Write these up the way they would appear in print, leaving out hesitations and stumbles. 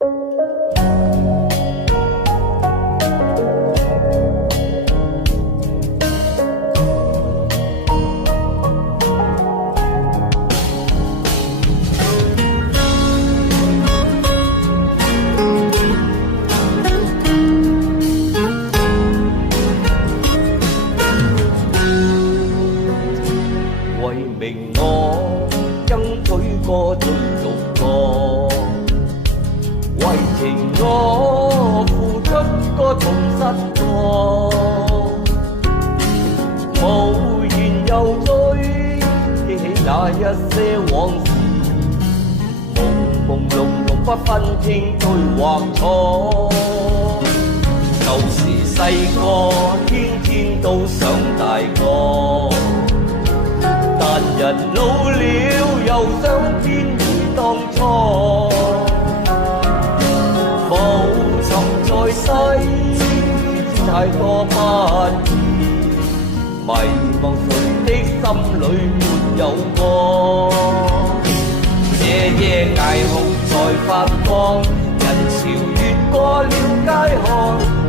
為明我爭取過盡逐個，為情我付出過從失過，無言又追記起那一些往事，朦朦朧朧不分清對或錯。舊時細個天天都想大個，但人老了又想變回當初，浮沉在世太多不易，迷茫誰的心裏沒有過。夜夜霓虹在發光，人潮越過了街巷，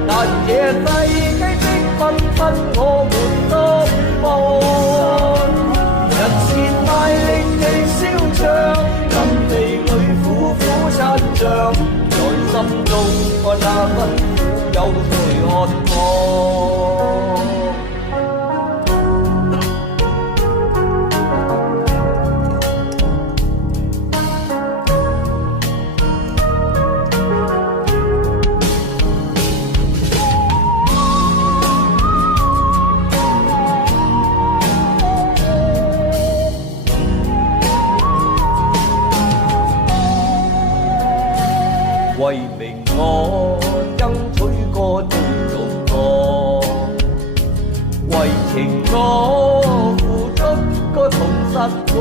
但這世界的繽紛我們都不忘。人前賣力地瀟唱，暗地裏苦苦撐着，在心中我那份苦有誰看破？為明我爭取過盡逐個，為情我付出過從失過，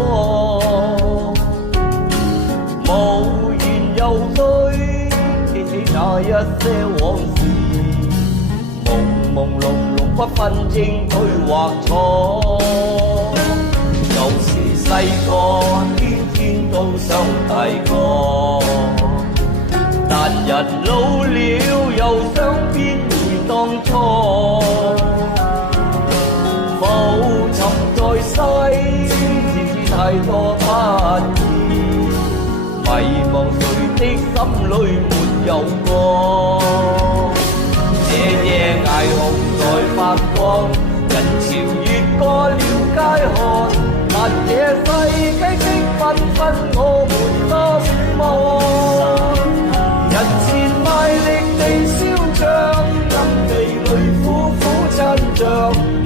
無言又追記起那一些往事，朦朦朧朧不分清對或錯。舊時細個天天都想大個，但人老了又想變回當初，浮沉在世太多不易，迷茫誰的心裏沒有過。夜夜霓虹在發光，人潮越過了街巷，但這世界的繽紛我們都忘。人前賣力地瀟唱，暗地裏苦苦撐着，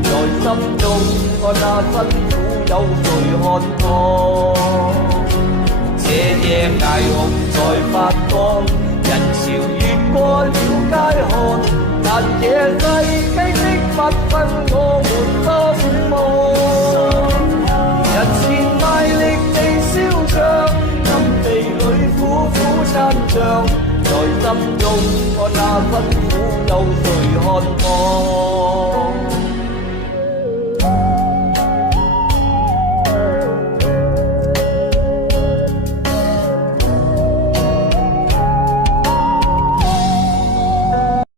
在心中我那辛苦有誰看破？夜夜霓虹在發光，人潮越過了街巷，但這世界的繽紛我們都忘。人前賣力地瀟唱，暗地裏苦苦撐着，在心中我那份